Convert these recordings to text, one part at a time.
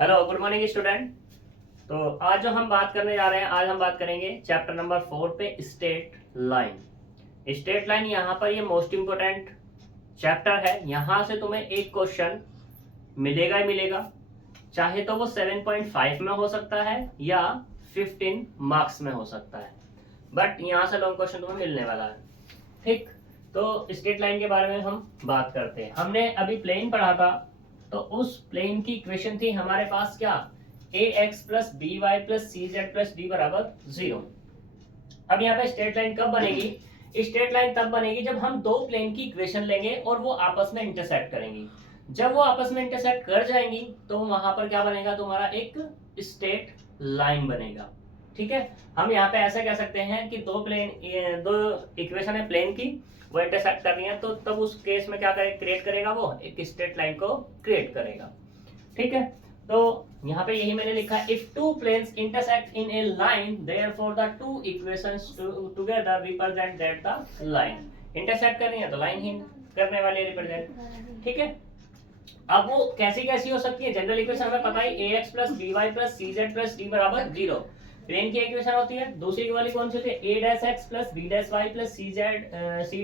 Hello good morning student. तो आज जो हम बात करने जा रहे हैं, आज हम बात करेंगे चैप्टर नंबर 4 पे स्ट्रेट लाइन। स्ट्रेट लाइन यहाँ पर ये मोस्ट इम्पोर्टेंट चैप्टर है। यहाँ से तुम्हें एक क्वेश्चन मिलेगा ही मिलेगा, चाहे तो वो 7.5 में हो सकता है या 15 मार्क्स में हो सकता है, बट यहाँ से लॉन्ग क्वेश्चन तुम्हें मिलने वाला है। ठीक, तो स्ट्रेट लाइन के बारे में हम बात करते हैं। हमने अभी प्लेन पढ़ा था, तो उस प्लेन की इक्वेशन थी हमारे पास क्या, ax plus b y plus c z plus d बराबर 0। अब यहाँ पे स्ट्रेट लाइन कब बनेगी? स्ट्रेट लाइन तब बनेगी जब हम दो प्लेन की इक्वेशन लेंगे और वो आपस में इंटरसेक्ट करेंगी। जब वो आपस में इंटरसेक्ट कर जाएंगी तो वहां पर क्या बनेगा, तुम्हारा एक स्ट्रेट लाइन बनेगा। ठीक है, हम यहाँ पे ऐसा कह सकते हैं कि दो इक्वेशन है प्लेन की, वो इंटरसेक्ट कर रही है, तो तब उस केस में क्या क्रिएट करेगा, वो एक स्ट्रेट लाइन को क्रिएट करेगा। ठीक है, तो यहाँ पे यही मैंने लिखा है, if two planes intersect in a line therefore the two equations together represent that the line. Intersect कर रही है तो लाइन ही करने वाली रिप्रेजेंट। ठीक है, अब वो कैसी कैसी हो सकती है, जनरल इक्वेशन हमें पता है ax plus b y plus c z plus d बराबर 0 प्लेन की इक्वेशन होती है। दूसरी वाली कौन सी होती है, a dash x plus b dash y plus c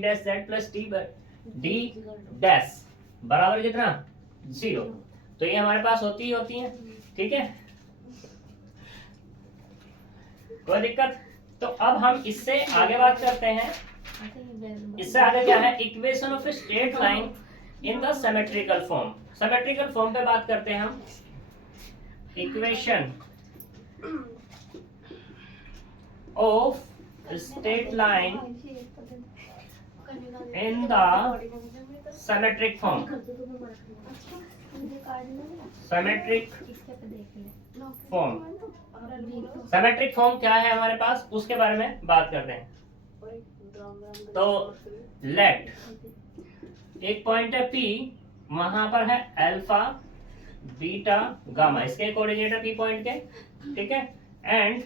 dash z plus d dash बराबर कितना 0। तो ये हमारे पास होती है। ठीक है, कोई दिक्कत? तो अब हम इससे आगे बात करते हैं। इससे आगे क्या है, equation of a straight line in the symmetrical form. Symmetrical form पे बात करते हैं हम। Equation of straight line in the symmetric form। symmetric form, symmetric form क्या है हमारे पास, उसके बारे में बात करते हैं। तो लेट एक पॉइंट है P, वहां पर है अल्फा बीटा गामा, इसके कोऑर्डिनेट है P पॉइंट के। ठीक है, एंड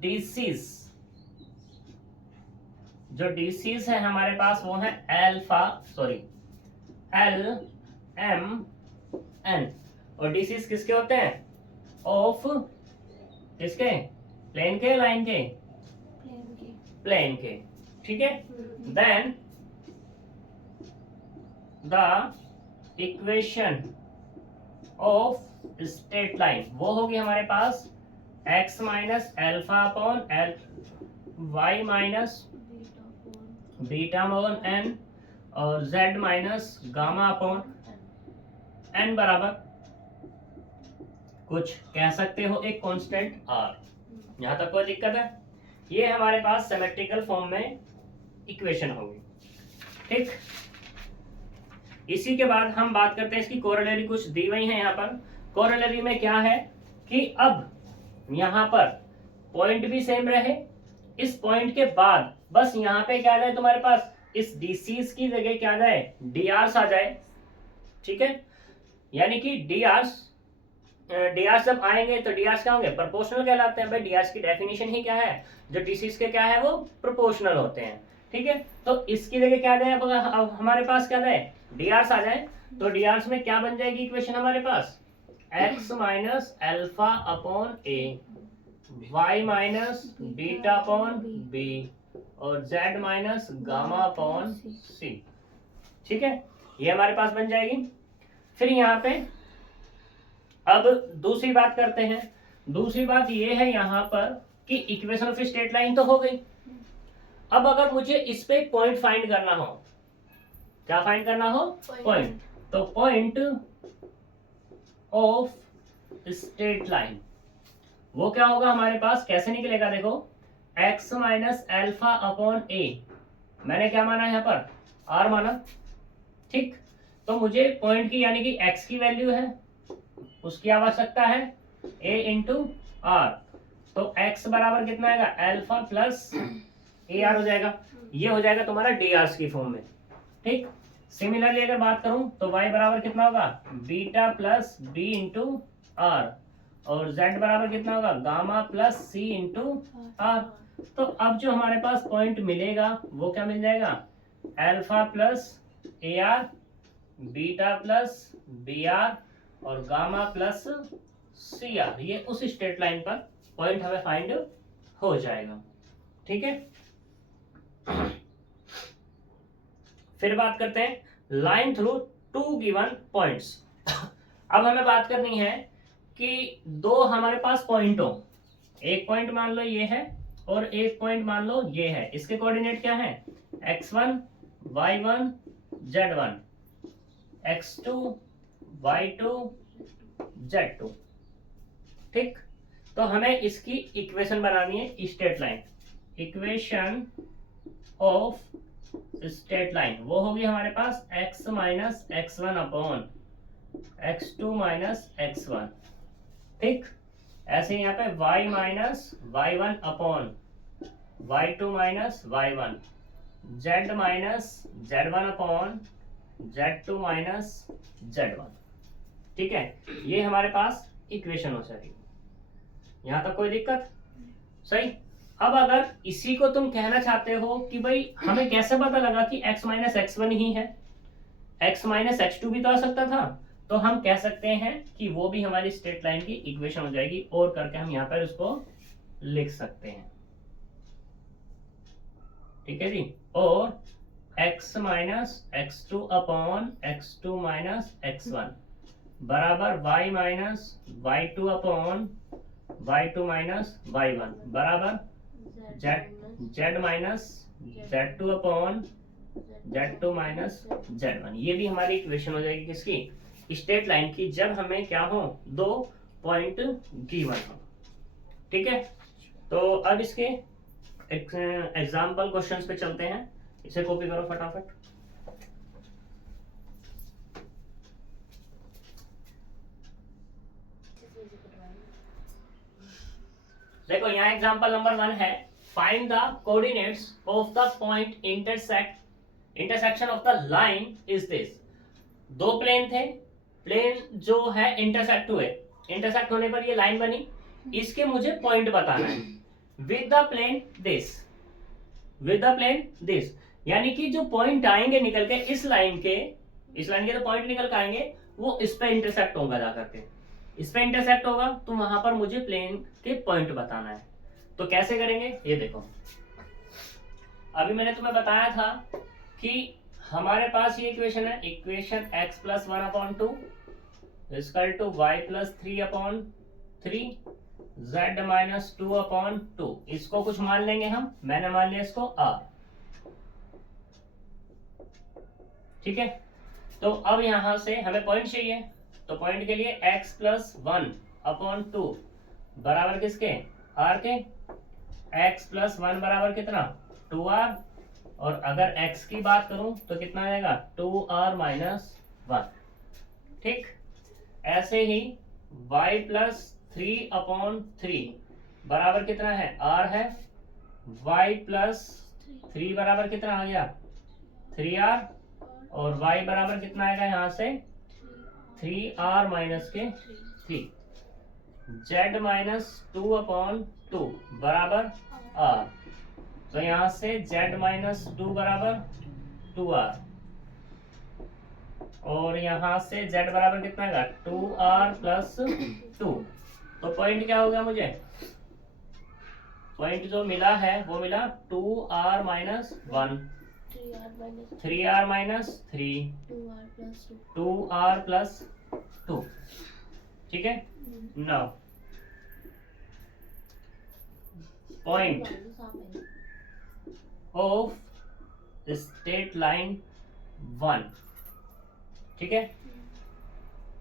डीसीज, जो डीसीज है हमारे पास वो है एल एम एन। और डीसीज किसके होते हैं, ऑफ किसके, प्लेन के लाइन के, प्लेन के। ठीक है, then the equation of straight line वो होगी हमारे पास x minus alpha upon L Y minus beta upon N और z minus gamma upon N बराबर कुछ कह सकते हो एक कांस्टेंट r। यहां तक कोई दिक्कत है? ये हमारे पास सिमेट्रिकल फॉर्म में इक्वेशन होगी। ठीक, इसी के बाद हम बात करते हैं इसकी कोरोलरी, कुछ दी हुई है यहाँ पर। कोरोलरी में क्या है कि अब यहाँ पर पॉइंट भी सेम रहे, इस पॉइंट के बाद बस यहाँ पे क्या आ जाए तुम्हारे पास, इस डीसीज की जगह क्या आ जाए, डीआरस आ जाए। ठीक है, यानी कि डीआरस जब आएंगे तो डीआरस क्या होंगे, प्रोपोर्शनल कहलाते हैं। भाई डीआरस की डेफिनेशन ही क्या है, जो डीसीज के क्या है वो प्रोपोर्शनल होते हैं। ठीक है, तो इसकी जगह क्या आ जाए, अब हमारे पास क्या आ जाए, डीआरस आ जाए। तो डीआरस में क्या बन जाएगी इक्वेशन हमारे पास, x minus alpha upon A y minus beta upon B और z minus gamma upon C. ठीक है, ये हमारे पास बन जाएगी। फिर यहाँ पे अब दूसरी बात करते हैं। दूसरी बात ये है यहाँ पर कि इक्वेशन ऑफ स्ट्रेट लाइन तो हो गई। अब अगर मुझे इस पे पॉइंट फाइंड करना हो, क्या फाइंड करना हो, पॉइंट, तो पॉइंट ऑफ स्ट्रेट लाइन वो क्या होगा हमारे पास, कैसे निकलेगा, देखो x माइनस एल्फा अपॉन ए, मैंने क्या माना यहाँ पर, r माना। ठीक, तो मुझे पॉइंट की यानी कि x की वैल्यू है उसकी आवश्यकता है a इंटू r। तो x बराबर कितना आएगा, एल्फा प्लस ए आर हो जाएगा। ये हो जाएगा तुम्हारा डी आर की फॉर्म में। ठीक, सिमिलरली अगर बात करूं तो y बराबर कितना होगा, beta plus B into R और z बराबर कितना होगा, gamma plus C into R. तो अब जो हमारे पास पॉइंट मिलेगा वो क्या मिल जाएगा, alpha plus A R beta plus B R और गामा प्लस सी आर, ये उस स्ट्रेट लाइन पर पॉइंट हमें फाइंड हो जाएगा। ठीक है, फिर बात करते हैं line through two given points. अब हमें बात करनी है कि दो हमारे पास पॉइंट हो, एक पॉइंट मान लो ये है और एक पॉइंट मान लो ये है। इसके कोऑर्डिनेट क्या है? x1 y1 z1, x2 y2 z2। ठीक, तो हमें इसकी इक्वेशन बनानी है straight line. Equation of straight line वो होगी हमारे पास x minus x1 upon x2 minus x1। ठीक, ऐसे यहाँ पे y minus y1 upon y2 minus y1, z minus z1 upon z2 minus z1। ठीक है, ये हमारे पास इक्वेशन हो जाएगी। यहाँ तक कोई दिक्कत? सही। अब अगर इसी को तुम कहना चाहते हो कि भाई हमें कैसे पता लगा कि x माइनस x1 ही है, x माइनस x2 भी तो आ सकता था, तो हम कह सकते हैं कि वो भी हमारी स्ट्रेट लाइन की इक्वेशन हो जाएगी, और करके हम यहाँ पर उसको लिख सकते हैं। ठीक है जी, और x minus x2 upon x2 minus x1 बराबर y minus y2 upon y2 minus y1 बराबर z minus z2 upon z2 minus z1। ये भी हमारी इक्वेशन हो जाएगी किसकी? स्ट्रेट लाइन की, जब हमें क्या हो, दो पॉइंट गिवन हो। ठीक है, तो अब इसके एग्जाम्पल क्वेश्चंस पे चलते हैं। इसे कॉपी करो फटाफट। देखो यहाँ एग्जाम्पल नंबर 1 है, find the coordinates of the point intersection of the line is this. दो प्लेन थे, प्लेन जो है इंटरसेक्ट हुए, इंटरसेक्ट होने पर ये लाइन बनी, इसके मुझे पॉइंट बताना है। With the plane this, with the plane this, यानी कि जो पॉइंट आएंगे निकल के इस लाइन के जो पॉइंट निकल के आएंगे वो इस पे इंटरसेक्ट होगा, जाकर के इस पे इंटरसेक्ट होगा, तो वहां पर मुझे प्लेन के पॉइंट बताना है। तो कैसे करेंगे ये देखो। अभी मैंने तुम्हें बताया था कि हमारे पास ये इक्वेशन है, equation x plus 1 upon 2 equal to y plus 3 upon 3 z minus 2 upon 2। इसको कुछ मान लेंगे हम, मैंने मान लिया इसको r। ठीक है, तो अब यहां से हमें पॉइंट चाहिए, तो पॉइंट के लिए x प्लस 1 अपॉन 2 बराबर किसके? r के। x प्लस 1 बराबर कितना? 2r, और अगर x की बात करूं तो कितना आएगा? 2r minus 1। ठीक, ऐसे ही y प्लस 3 अपॉन 3 बराबर कितना है? r है। y प्लस 3 बराबर कितना आ गया? 3r, और y बराबर कितना आएगा यहाँ से? 3r माइनस के 3। z माइनस 2 अपॉन 2 बराबर r, तो यहाँ से z माइनस 2 बराबर 2r, और यहाँ से z बराबर कितना आएगा? 2r plus 2। तो पॉइंट क्या हो गया मुझे? पॉइंट जो मिला है वो मिला 2r minus 1, 3r minus 3, 2r plus 2। ठीक है, now point of straight line 1। ठीक है,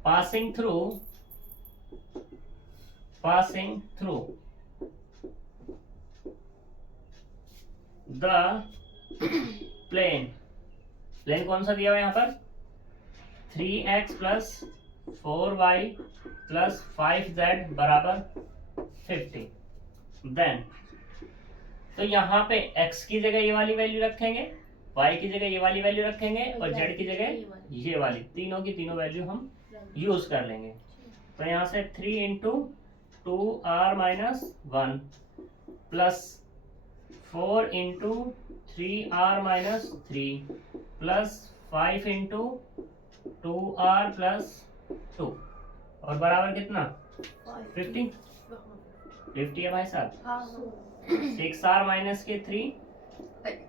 पासिंग थ्रू द प्लेन कौन सा दिया हुआ है यहाँ पर? 3x plus 4y plus 5z बराबर 50। देन तो यहाँ पे x की जगह ये वाली वैल्यू रखेंगे, y की जगह ये वाली वैल्यू रखेंगे, और z की जगह ये वाली, तीनों की तीनों वैल्यू हम यूज कर लेंगे। तो यहाँ से 3 into 2r minus 1 plus 4 into 3r minus 3 plus 5 into 2r plus 2 और बराबर कितना 50 50 है भाई साहब। 6r माइनस के 3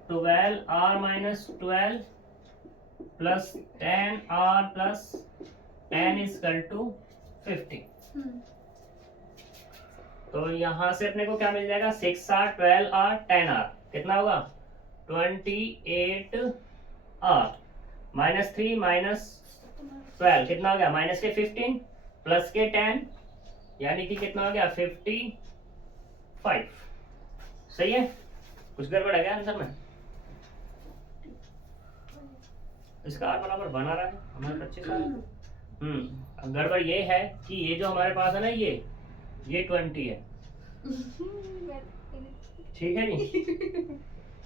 12r minus 12 plus 10r plus 10 is equal to 50। तो यहाँ से अपने को क्या मिल जाएगा 6r 12r 10r कितना होगा 28r माइनस 3 माइनस 12 कितना हो गया माइनस के 15 प्लस के 10 यानी कि कितना हो गया 55। सही है, कुछ गड़बड़ है क्या आंसर में? इसका r बराबर बना रहा है हमारे 25 आ रहा है। गड़बड़ ये है कि ये जो हमारे पास है ना ये 20 है, ठीक है जी।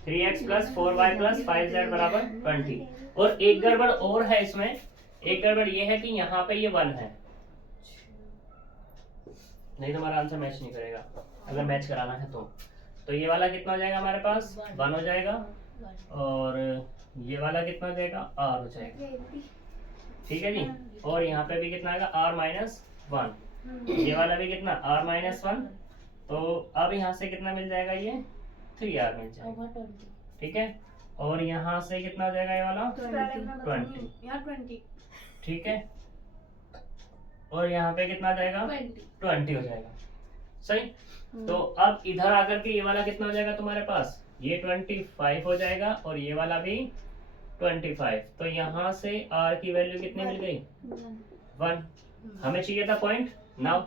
3x plus 4y plus 5z बराबर 20। और एक गड़बड़ और है इसमें, एक गड़बड़ ये है कि यहाँ पे ये 1 है, नहीं तो हमारा आंसर मैच नहीं करेगा अगर मैच कराना है तो ये वाला कितना हो जाएगा हमारे पास 1 हो जाएगा और ये वाला कितना हो जाएगा r हो जाएगा, ठीक है जी। और यहाँ पे भी कितना आएगा r माइनस 1, ये वाला भी कितना r माइनस 1। तो अब यहाँ से कितना मिल जाएगा ये 3r मिल जाएगा, ठीक है। और यहाँ से कितना हो जाएगा ये वाला 20, ठीक है। और यहाँ पे कितना आ जाएगा 20 हो जाएगा, सही। तो अब इधर आकर के ये वाला कितना हो जाएगा तुम्हारे पास ये 25 हो जाएगा और ये वाला भी 25। तो यहाँ से r की वैल्यू कितनी मिल गई 1। हमें चाहिए था पॉइंट, नाउ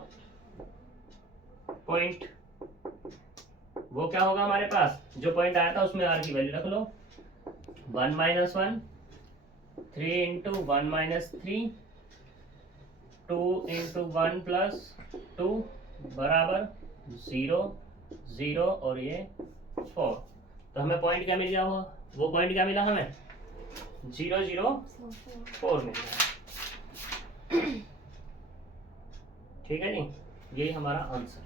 पॉइंट वो क्या होगा हमारे पास जो पॉइंट आया था उसमें r की वैल्यू रख लो 1 minus 1 3 into 1 minus 3 2 into 1 plus 2 बराबर 0 0 और ये 4। तो हमें पॉइंट क्या मिल गया वो पॉइंट क्या मिला हमें 0 0 4 मिल गया, ठीक है जी। यही हमारा आंसर।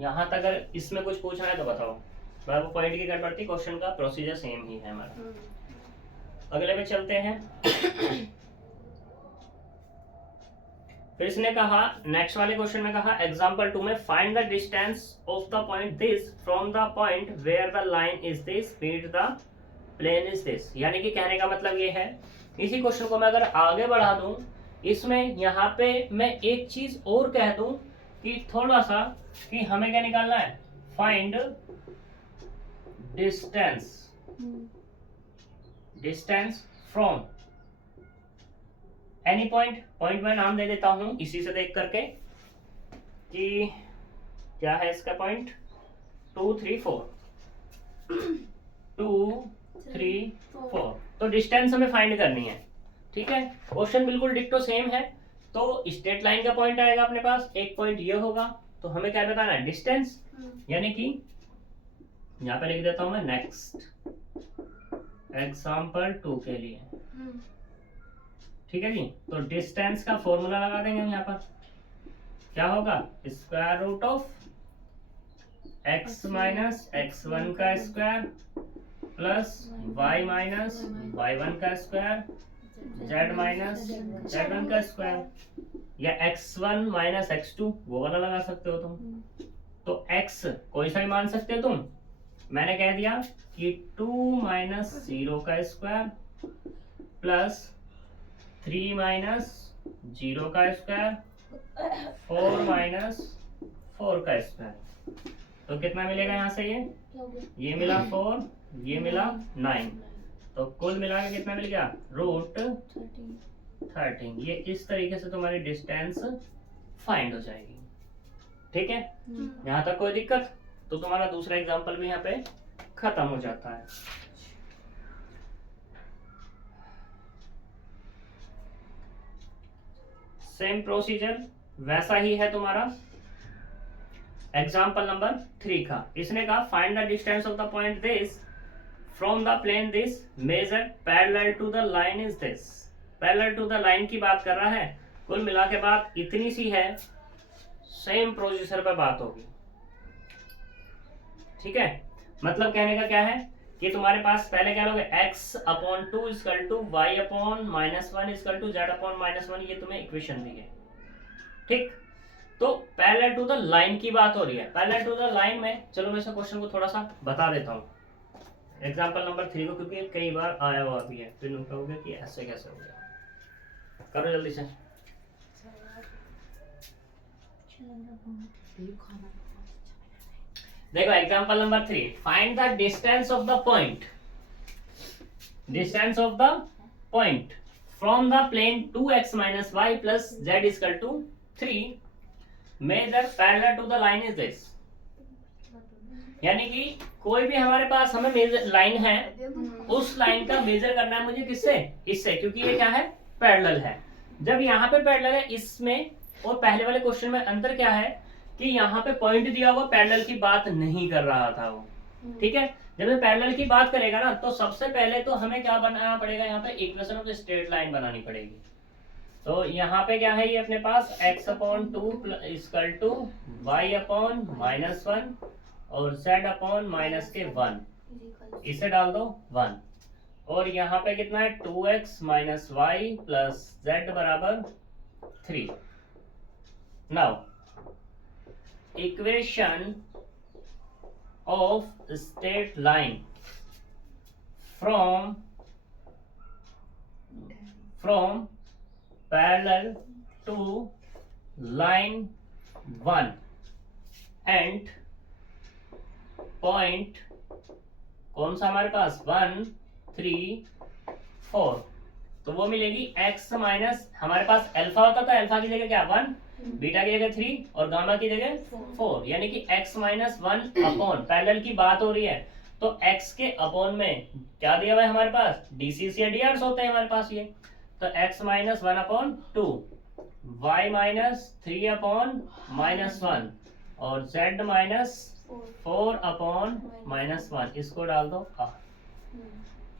यहाँ तक अगर इसमें कुछ पूछना है तो बताओ, वो पॉइंट की गड़बड़ थी, क्वेश्चन का प्रोसीजर सेम ही है हमारा। अगले में चलते हैं। फिर इसने कहा नेक्स्ट वाले क्वेश्चन में कहा एग्जांपल 2 में find the distance of the point this from the point where the line is this meet the plane is this. यानी कि कहने का मतलब ये है, इसी क्वेश्चन को मैं अगर आगे बढ़ा दूं इसमें यहाँ पे मैं एक चीज और कह दूं कि थोड़ा सा कि हमें क्या निकालना है find distance from any point. Point में नाम दे देता हूं इसी से देख करके कि क्या है इसका पॉइंट 2 3 4 2 3 4। तो डिस्टेंस हमें फाइंड करनी है, ठीक है। क्वेश्चन बिल्कुल डिक्टो सेम है। तो स्ट्रेट लाइन का पॉइंट आएगा अपने पास, एक पॉइंट ये होगा, तो हमें क्या बताना है डिस्टेंस। यानी कि यहाँ पे लिख देता हूं मैं नेक्स्ट एग्जांपल 2 के लिए, ठीक है जी। तो डिस्टेंस का फॉर्मूला लगा देंगे हम यहाँ पर, क्या होगा square root of x minus x1 का square plus y minus y1 का स्क्वायर z माइनस z1 का स्क्वायर, या x1 माइनस x2 वो वाला लगा सकते हो तुम। तो x कोई सा भी मान सकते हो तुम, मैंने कह दिया कि 2 माइनस 0 का स्क्वायर प्लस 3 माइनस 0 का स्क्वायर 4 माइनस 4 का स्क्वायर। तो कितना मिलेगा यहाँ से ये मिला 4 ये मिला 9, तो कुल मिला के कितना मिल गया रूट 13। ये इस तरीके से तुम्हारी डिस्टेंस फाइंड हो जाएगी, ठीक है। यहाँ तक कोई दिक्कत? तो तुम्हारा दूसरा एग्जांपल भी यहाँ पे खत्म हो जाता है। सेम प्रोसीजर वैसा ही है तुम्हारा एग्जांपल नंबर 3 का। इसने कहा find the distance of the point this from the plane this measure parallel to the line is this. Parallel to the line की बात कर रहा है। कुल मिला के बात इतनी सी है, सेम प्रोसीजर पे बात होगी, ठीक है। मतलब कहने का क्या है कि तुम्हारे पास पहले क्या लोगे, x upon two equal to Y upon minus one equal to Z upon minus one, ये तुम्हें इक्वेशन दी है, ठीक। तो पैरेलल टू द लाइन की बात हो रही है। पैरेलल टू द लाइन में चलो मैं इस क्वेश्चन को थोड़ा सा बता देता हूँ, एग्जाम्पल नंबर 3 को, क्योंकि कई बार आया हुआ भी है, फिर कहोगे कि ऐसे कैसे हो गया। करो जल्दी से। देखो example number 3, find the distance of the point, distance of the point from the plane 2x minus Y plus Z equal to 3, measure parallel to the line is this. यानी कि कोई भी हमारे पास हमें मेजर लाइन है, उस line का major करना है मुझे किससे, इससे, क्योंकि ये क्या है, पैरेलल है। जब यहाँ पे पैरेलल है इसमें और पहले वाले क्वेश्चन में अंतर क्या है कि यहाँ पे पॉइंट दिया हुआ पैरेलल की बात नहीं कर रहा था वो, ठीक है। जब मैं पैरेलल की बात करेगा ना तो सबसे पहले तो हमें क्या बनाना पड़ेगा, यहाँ पे equation of the straight line बनानी पड़ेगी। तो यहाँ पे क्या है, ये अपने पास x upon two equal to Y upon minus one और z अपॉन माइनस के 1, इसे डाल दो 1, और यहाँ पे कितना है 2x minus Y plus z बराबर 3। Now equation of straight line from parallel to line 1 and point कौन सा हमारे पास 1 3 4, तो वो मिलेगी x माइनस, हमारे पास अल्फा होता था, अल्फा की जगह क्या 1, बीटा की जगह 3 और गामा की जगह 4, यानी कि x माइनस 1 अपॉन, पैरेलल की बात हो रही है तो x के अपॉन में क्या दिया हुआ है हमारे पास, डीसीस या डीआरस होते हैं हमारे पास ये, तो x minus 1 upon 2, y minus 3 upon minus 1 और z माइनस 4 अपॉन माइनस 1, इसको डाल दो r,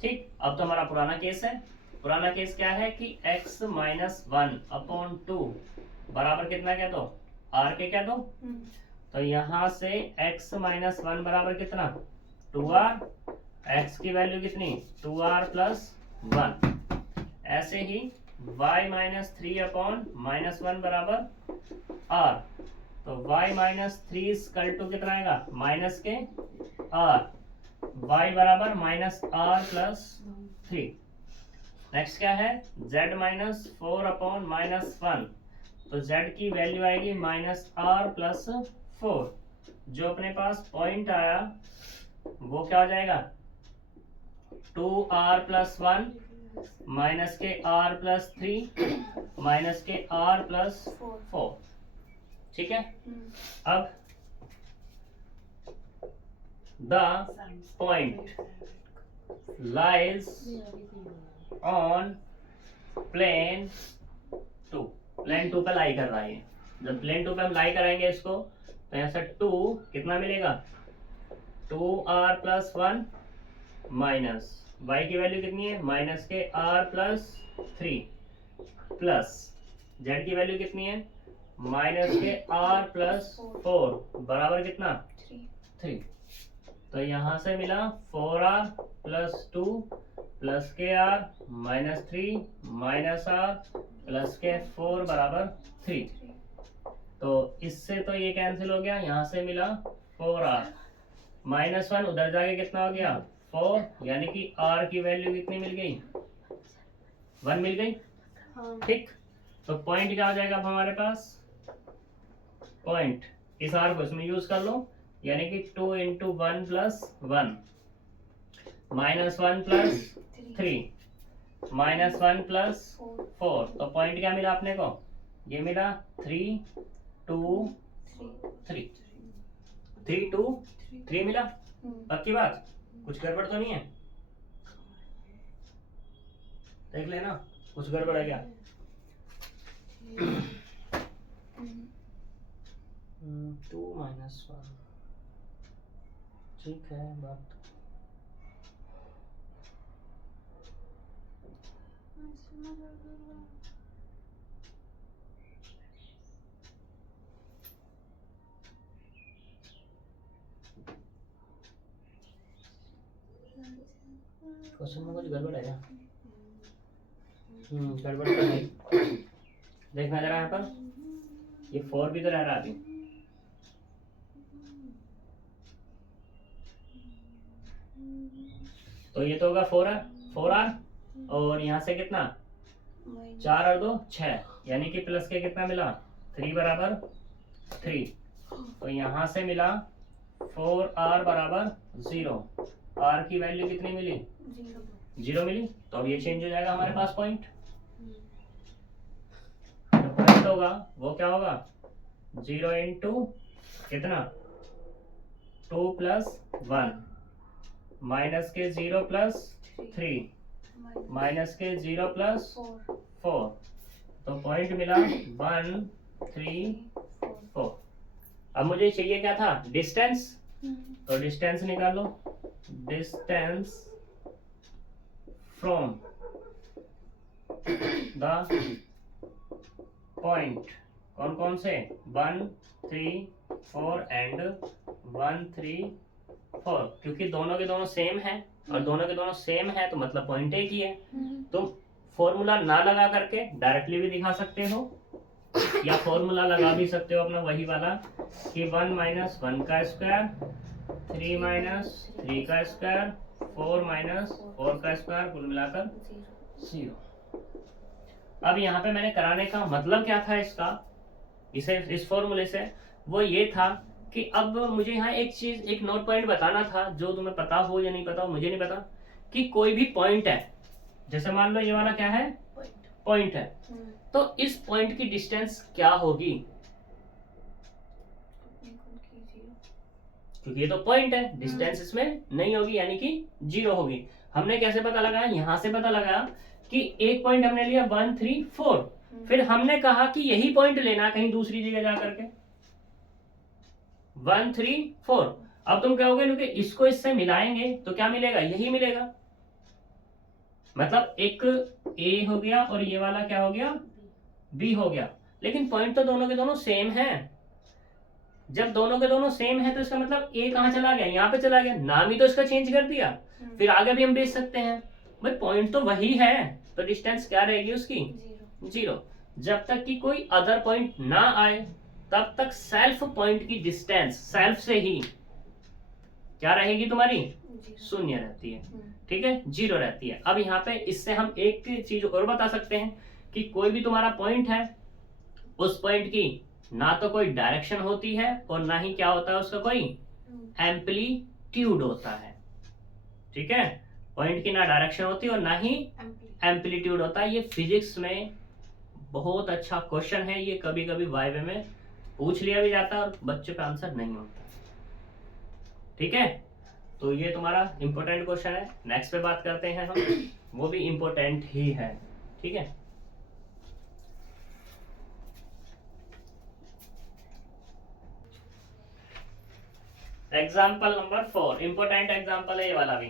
ठीक। अब तो हमारा पुराना केस है, पुराना केस क्या है कि x माइनस 1 अपॉन 2 बराबर कितना कह दो, r के कह दो, तो यहाँ से x माइनस 1 बराबर कितना 2r, x की वैल्यू कितनी 2r प्लस 1, ऐसे ही y माइनस 3 अपॉन माइनस 1 बराबर r, तो y माइनस 3 इक्वल टू कितना आएगा माइनस के r, y बराबर माइनस r प्लस 3। नेक्स्ट क्या है z माइनस 4 अपॉन माइनस 1, तो z की वैल्यू आएगी माइनस r प्लस 4, जो अपने पास पॉइंट आया वो क्या हो जाएगा 2r plus 1 minus k r plus 3 minus k r plus 4, ठीक है। अब the point lies on plane 2, plane 2 पे लाई कर रहा है, जब प्लेन 2 पे हम लाई कराएंगे इसको तो यहाँ से 2 कितना मिलेगा 2r प्लस 1 माइनस y की वैल्यू कितनी है minus k r plus 3 plus z की वैल्यू कितनी है माइनस के r प्लस 4 बराबर कितना 3, तो यहाँ से मिला 4r प्लस 2 प्लस के r minus 3 minus r plus के 4 बराबर 3, तो इससे तो ये कैंसिल हो गया, यहाँ से मिला 4r माइनस 1 उधर जाके कितना हो गया 4, यानी कि r की वैल्यू कितनी मिल गई 1 मिल गई, ठीक। तो पॉइंट क्या हो जाएगा अब हमारे पास, पॉइंट इस r को इसमें यूज कर लो, यानी कि 2 into 1 plus 1 minus 1 plus 3 minus 1 plus 4, तो पॉइंट क्या मिला आपने को, ये मिला 3 2 3 3 2 3 मिला, पक्की बात, कुछ गड़बड़ तो नहीं है, देख लेना कुछ गड़बड़ है क्या। 2 माइनस 1, ठीक है बात, क्वेश्चन में कुछ गड़बड़ है क्या? गड़बड़ तो नहीं। देखना जरा यहाँ पर, ये 4 भी तो रह रहा अभी। तो ये तो होगा 4r और यहाँ से कितना 4 और 2 6, यानी कि प्लस के कितना मिला 3 बराबर 3। तो यहाँ से मिला 4r बराबर 0। r की वैल्यू कितनी मिली 0 मिली। तो अब ये चेंज हो जाएगा हमारे पास पॉइंट। तो पॉइंट होगा वो क्या होगा 0 इंटू कितना 2 प्लस 1 माइनस के 0 प्लस 3 माइनस के 0 प्लस 4। तो पॉइंट मिला 1 3 4। अब मुझे चाहिए क्या था डिस्टेंस, तो डिस्टेंस निकालो। डिस्टेंस फ्रॉम द पॉइंट, कौन कौन से 1 3 4 एंड 1 3 4, क्योंकि दोनों के दोनों सेम है और दोनों के दोनों सेम है तो मतलब पॉइंट एक ही है। तुम फॉर्मूला ना लगा करके डायरेक्टली भी दिखा सकते हो या फॉर्मूला लगा भी सकते हो अपना वही वाला कि 1 माइनस 1 का स्क्वायर 3 माइनस 3 का स्क्वायर 4 माइनस 4 का स्क्वायर कुल मिलाकर 0। अब यहाँ पे मैंने कराने का मतलब क्या था इसका, इसे इस फॉर्मूले से वो ये था कि अब मुझे यहाँ एक चीज एक नोट पॉइंट बताना था जो तुम्हें पता हो या नहीं पता हो, मुझे नहीं पता, कि कोई भी पॉइंट है, जैसे मान लो ये वाला क्या है पॉइंट है, तो इस पॉइंट की डिस्टेंस क्या होगी, क्योंकि ये तो पॉइंट है डिस्टेंस इसमें नहीं होगी यानी कि 0 होगी। हमने कैसे पता लगाया, यहाँ से पता लगाया कि एक पॉइंट हमने लिया 1 3 4, फिर हमने कहा कि यही पॉइंट लेना कहीं दूसरी जगह जा करके 1 3 4। अब तुम कहोगे क्योंकि इसको इससे मिलाएंगे तो क्या मिलेगा, यही मिलेगा, मतलब एक A हो गया और ये वाला क्या हो गया B हो गया, लेकिन पॉइंट तो दोनों के दोनों सेम है। जब दोनों के दोनों सेम है तो इसका मतलब A कहाँ चला गया, यहाँ पे चला गया, नाम ही तो इसका चेंज कर दिया, फिर आगे भी हम भेज सकते हैं, भाई पॉइंट तो वही है, तो डिस्टेंस क्या रहेगी उसकी 0। जब तक कि कोई अदर पॉइंट ना आए तब तक सेल्फ पॉइंट की डिस्टेंस सेल्फ से ही क्या रहेगी तुम्हारी, शून्य रहती है, ठीक है 0 रहती है। अब यहाँ पे इससे हम एक चीज और बता सकते हैं कि कोई भी तुम्हारा पॉइंट है, उस पॉइंट की ना तो कोई डायरेक्शन होती है और ना ही क्या होता है उसका कोई एम्पलीट्यूड होता है, ठीक है, पॉइंट की ना डायरेक्शन होती है और ना ही एम्पलीट्यूड होता है। ये फिजिक्स में बहुत अच्छा क्वेश्चन है, ये कभी कभी वाइवे में पूछ लिया भी जाता है और बच्चों का आंसर नहीं होता, ठीक है। तो ये तुम्हारा इंपॉर्टेंट क्वेश्चन है, नेक्स्ट पे बात करते हैं हम, वो भी इंपॉर्टेंट ही है, ठीक है। एग्जाम्पल नंबर 4 इंपॉर्टेंट एग्जाम्पल है ये वाला भी,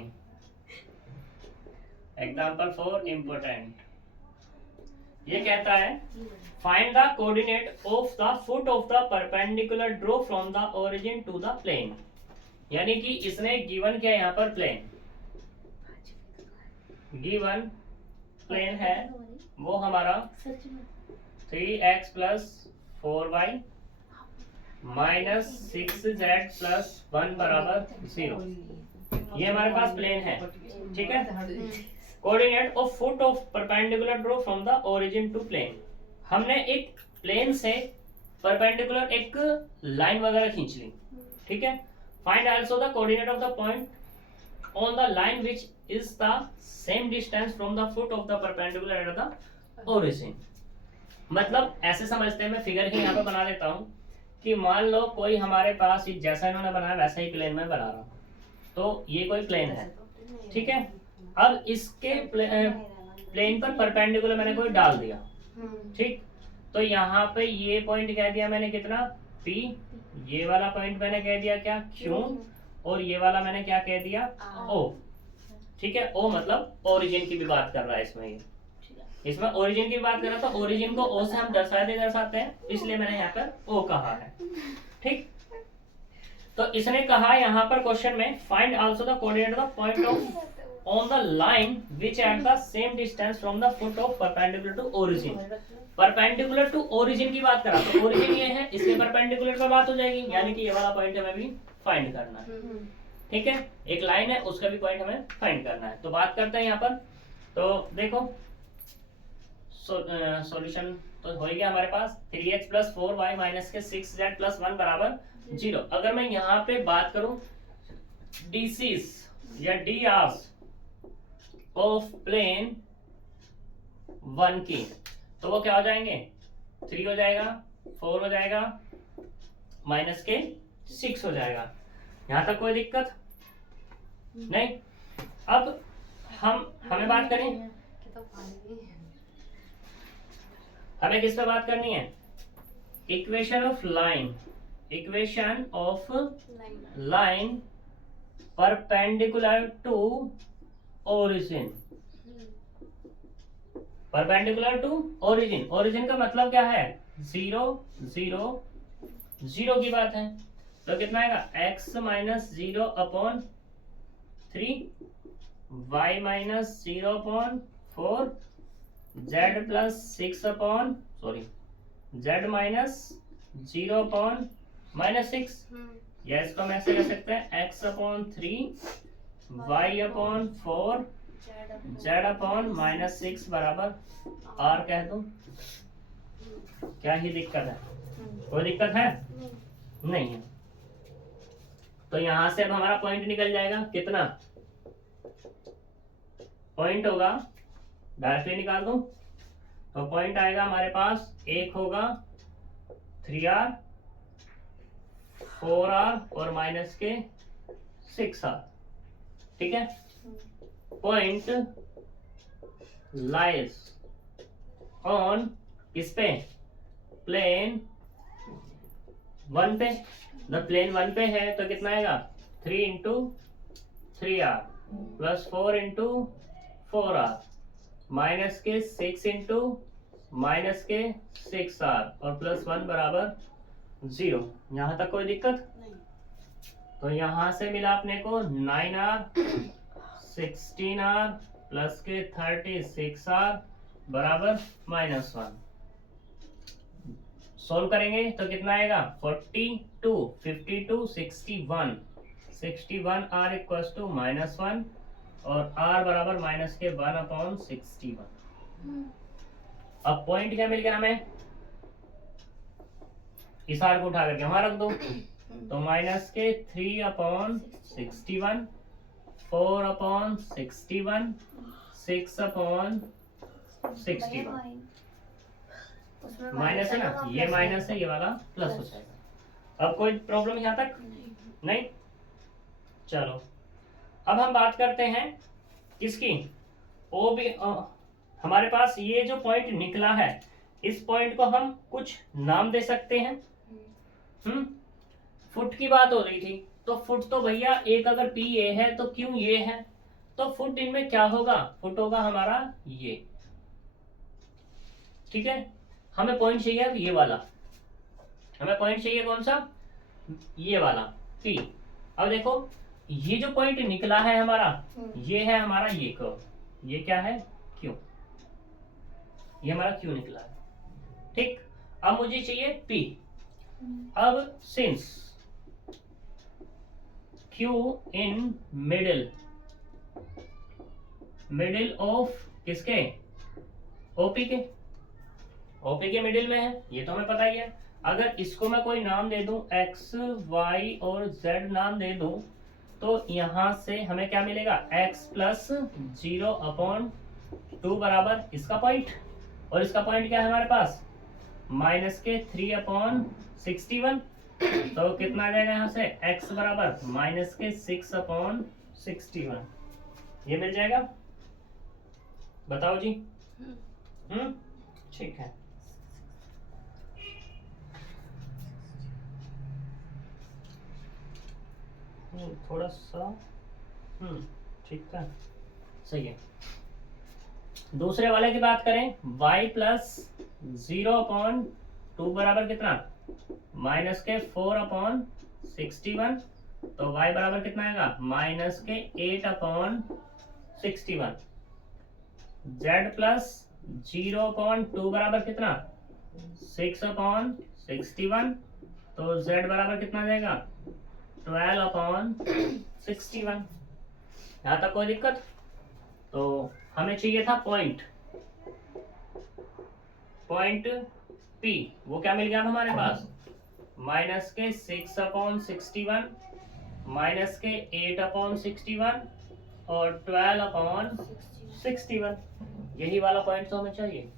एग्जाम्पल 4 इंपॉर्टेंट। ये कहता है find the coordinate of the foot of the perpendicular draw from the origin to the plane, यानी कि इसने गिवन क्या यहाँ पर प्लेन, गिवन प्लेन है वो हमारा 3x plus 4y minus 6z plus 1 बराबर 0, ये हमारे पास प्लेन है, ठीक है। Coordinate of foot of perpendicular draw from the origin to plane, हमने एक प्लेन से परपेंडिकुलर एक लाइन वगैरह खींच ली, ठीक है। Find also the coordinate of the point on the line which is the same distance from the foot of the perpendicular at the origin. मतलब ऐसे समझते हैं, मैं फिगर ही यहाँ पे बना देता हूँ कि मान लो कोई हमारे पास जैसा इन्होंने बनाया वैसा ही प्लेन में बना रहा हूँ, तो ये कोई प्लेन है, ठीक है। अब इसके प्लेन पर परपेंडिकुलर मैंने कोई डाल दिया, ठीक, तो यहाँ पे ये पॉइंट कह दिया मैंने कितना P, ये वाला पॉइंट मैंने कह दिया क्या Q, और ये वाला मैंने क्या कह दिया O, ठीक है। O मतलब ओरिजिन की भी बात कर रहा है इसमें, ये इसमें ओरिजिन की बात कर रहा था, ओरिजिन को O से हम दर्शाते हैं, इसलिए मैंने यहाँ पर O कहा है, ठीक। तो इसने कहा यहाँ पर क्वेश्चन में find also the coordinate of point of on the line which at the same distance from the foot of perpendicular to origin. Perpendicular to origin की बात करा तो ओरिजिन ये है, इसके परपेंडिकुलर पर बात हो जाएगी, यानी कि ये वाला पॉइंट हमें भी फाइंड करना है। ठीक है, एक लाइन है उसका भी पॉइंट हमें फाइंड करना है। तो बात करते हैं यहाँ पर। तो देखो सॉल्यूशन तो हो गया हमारे पास 3x प्लस 4y माइनस के 6z प्लस 1 बराबर 0। अगर मैं यहाँ पे बात करूं डीसीस या डी आर्स ऑफ प्लेन 1 की, तो वो क्या हो जाएंगे, 3 हो जाएगा, 4 हो जाएगा, माइनस के 6 हो जाएगा। यहाँ तक कोई दिक्कत नहीं। अब हमें बात करें, हमें किस पे बात करनी है, equation of line, equation of line perpendicular to origin, perpendicular to origin. Origin का मतलब क्या है, 0 0 0 की बात है। तो कितना आएगा, x minus 0 upon 3, y minus 0 upon 4, z plus 6 upon z minus 0 upon minus 6, या इसको हम ऐसे कर सकते हैं x upon 3 y upon 4 z upon minus 6 बराबर r कह दूं। क्या ही दिक्कत है, कोई दिक्कत है नहीं है। तो यहां से अब हमारा पॉइंट निकल जाएगा, कितना पॉइंट होगा, डायरेक्टली निकाल दूं तो पॉइंट आएगा हमारे पास, एक होगा 3r 4r और माइनस के 6r। ठीक है, पॉइंट लाइज ऑन किस पे, प्लेन 1 पे। द प्लेन 1 पे है तो कितना आएगा, 3 into 3r plus 4 into 4r minus के 6 इंटू माइनस के 6r और प्लस 1 बराबर 0। यहाँ तक कोई दिक्कत नहीं। तो यहाँ से मिला अपने को 9r 16r प्लस के 36r बराबर माइनस 1। सोल्व करेंगे तो कितना आएगा, 42 52 61 61r इक्वल्स टू माइनस 1 और r बराबर माइनस के 1 अपॉन 61। अब पॉइंट क्या मिल गया हमें, इस r को उठा करके वहां रख दो, तो माइनस के 3 अपॉन 61 4 अपॉन 61 6 अपॉन 61। माइनस है ना, ये माइनस है, ये वाला प्लस हो जाएगा। अब कोई प्रॉब्लम यहाँ तक नहीं। चलो अब हम बात करते हैं किसकी, ओ भी हमारे पास ये जो पॉइंट निकला है, इस पॉइंट को हम कुछ नाम दे सकते हैं। फुट की बात हो रही थी, तो फुट तो भैया एक अगर पी ए है तो क्यों ये है, तो फुट इनमें क्या होगा, फुट होगा हमारा ये। ठीक है, हमें पॉइंट चाहिए अब ये वाला, हमें पॉइंट चाहिए कौन सा, ये वाला पी। अब देखो ये जो पॉइंट निकला है हमारा, ये है हमारा ये कर्व, ये क्या है, क्यू, ये हमारा क्यू निकला है। ठीक, अब मुझे चाहिए पी। अब since Q in middle of किसके, ओपी के, ओपी के मिडिल में है, ये तो हमें पता ही है। अगर इसको मैं कोई नाम दे दूं, x y और z नाम दे दूं, तो यहां से हमें क्या मिलेगा, x प्लस 0 अपॉन 2 बराबर इसका पॉइंट, और इसका पॉइंट क्या है हमारे पास, माइनस के 3 अपॉन 61। तो कितना आ जाएगा यहाँ से, x बराबर माइनस के 6 अपॉन 61, ये मिल जाएगा। बताओ जी। ठीक है, थोड़ा सा ठीक है, सही है। दूसरे वाले की बात करें, y प्लस 0 अपॉन 2 बराबर कितना, माइनस के 4 अपॉन 61। तो y बराबर कितना आएगा, माइनस के 8 अपॉन 61, z प्लस 0/2 बराबर कितना 6/61, तो z बराबर कितना जाएगा 12/61। यहाँ तक कोई दिक्कत? तो हमें चाहिए था पॉइंट P, वो क्या मिल गया था हमारे पास माइनस के 6/61 माइनस के 8/61 और 12/61, यही वाला पॉइंट तो हमें चाहिए।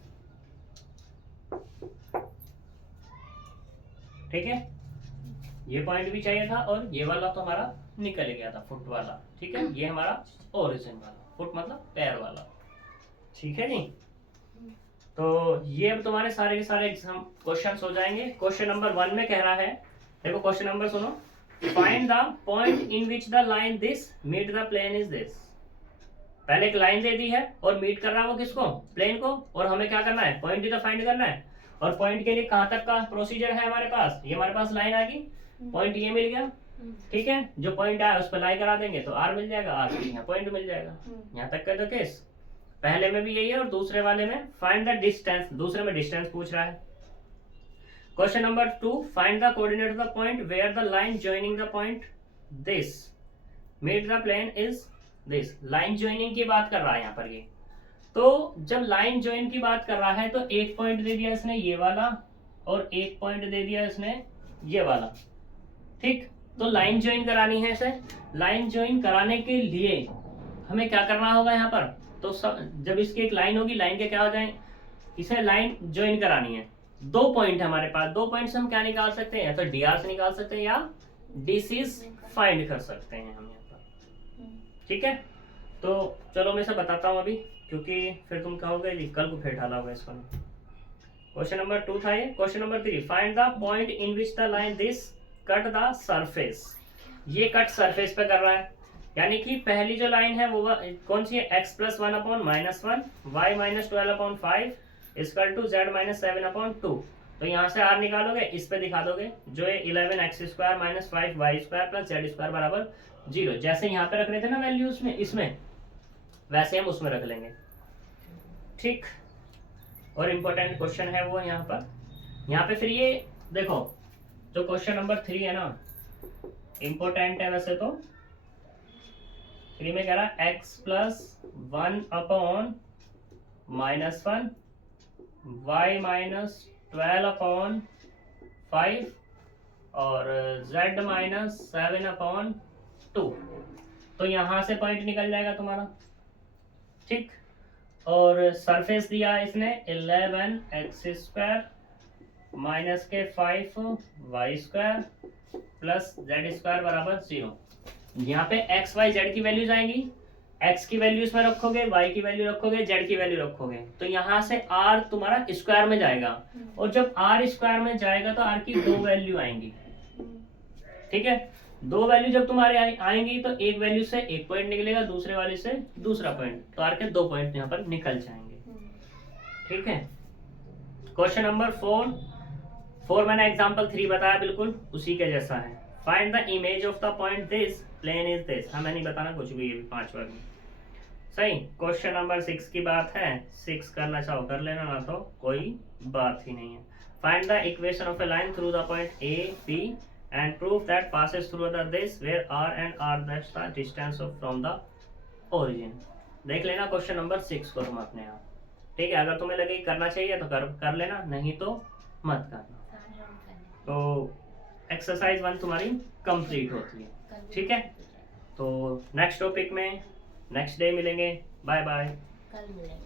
ठीक है, ये पॉइंट भी चाहिए था और ये वाला तो हमारा निकल गया था फुट वाला। ठीक है, ये हमारा ओरिजिन वाला, फुट मतलब पैर वाला। ठीक है जी, तो ये अब तुम्हारे सारे के सारे एग्जाम क्वेश्चन हो जाएंगे। क्वेश्चन नंबर 1 में कह रहा है, देखो क्वेश्चन नंबर सुनो, find the point in which the line this meet the plane is this. पहले एक लाइन दे दी है और मीट कर रहा है वो किसको, प्लेन को, और हमें क्या करना है पॉइंट ही तो फाइंड करना है। और पॉइंट के लिए कहां तक का प्रोसीजर है हमारे पास, ये हमारे पास लाइन आ गई, पॉइंट ये मिल गया। ठीक है, जो पॉइंट आया उस पर लाई करा देंगे तो आर मिल जाएगा, आर यहाँ पॉइंट मिल जाएगा। यहाँ तक का तो केस पहले में भी यही है और दूसरे वाले में फाइंड द डिस्टेंस, दूसरे में डिस्टेंस पूछ रहा है। Question number 2, find the coordinate of the point where the line joining the point this meet the plane is this. Line joining की बात कर रहा है यहाँ पर ये, तो जब लाइन जॉइन की बात कर रहा है तो एक पॉइंट दे दिया इसने ये वाला और एक पॉइंट दे दिया इसने ये वाला। ठीक, तो लाइन ज्वाइन करानी है इसे। लाइन ज्वाइन कराने के लिए हमें क्या करना होगा यहाँ पर, तो जब इसकी एक लाइन होगी, लाइन के क्या हो जाए, इसे लाइन ज्वाइन करानी है। दो पॉइंट है हमारे पास, दो पॉइंट से हम क्या निकाल सकते हैं, या तो डी आर से निकाल सकते हैं या DC फाइंड कर सकते हैं हम यहाँ पर। ठीक है, तो चलो मैं इसे बताता हूँ अभी, क्योंकि फिर तुम कहोगे जी कल को फिर डाला होगा इसको। क्वेश्चन नंबर 2 था ये। Question number 3, find the point in which the line this cut the surface. ये कट सरफेस पे कर रहा है, यानी कि पहली जो लाइन है वो कौन सी है, x + 1/-1, y - 12/5 equal to z - 7/2। तो यहाँ से r निकालोगे, इस पे दिखा दोगे, जो है 11x² - 5y² + z² बराबर 0। जैसे यहाँ पे रख रहे थे ना वैल्यूज में, इसमें वैसे हम उसमें रख लेंगे। ठीक, और इम्पोर्टेंट क्वेश्चन है वो यहाँ पर। यहाँ पे फिर ये देखो, जो क्वेश्चन नंबर 3 है ना, इम्पोर्टेंट है वैसे तो। 3 में कह रहा है x + 1/-1, y - 12/5 और z - 7/2। तो यहां से पॉइंट निकल जाएगा तुम्हारा। ठीक, और सरफेस दिया इसने 11x² माइनस के 5y² प्लस z² बराबर 0। यहाँ पे x y z की वैल्यूज आएंगी, x की वैल्यू इसमें रखोगे, y की वैल्यू रखोगे, z की वैल्यू रखोगे, तो यहाँ से r तुम्हारा स्क्वायर में जाएगा, और जब r स्क्वायर में जाएगा तो r की दो वैल्यू आएंगी। ठीक है, दो वैल्यू जब तुम्हारे आएंगी तो एक वैल्यू से एक पॉइंट निकलेगा, दूसरे वाले से दूसरा पॉइंट, तो r के दो पॉइंट यहाँ पर निकल जाएंगे। ठीक है, क्वेश्चन नंबर 4 मैंने एग्जाम्पल 3 बताया, बिल्कुल उसी के जैसा है। Find the image of the point this plane is this. हमें नहीं बताना कुछ भी, ये भी 5 वर्ग में सही। क्वेश्चन नंबर 6 की बात है, 6 करना चाहो कर लेना, ना तो कोई बात ही नहीं है। Find the equation of A line through the point A P and prove that passes through the this where r and r that's the distance of from the origin। देख लेना क्वेश्चन नंबर 6 को तुम अपने आप। ठीक है, अगर तुम्हें लगे करना चाहिए तो कर लेना, नहीं तो मत करना। तो एक्सरसाइज 1 तुम्हारी कंप्लीट होती है। ठीक है, तो नेक्स्ट टॉपिक में नेक्स्ट डे मिलेंगे। Bye bye. कल मिलेगा।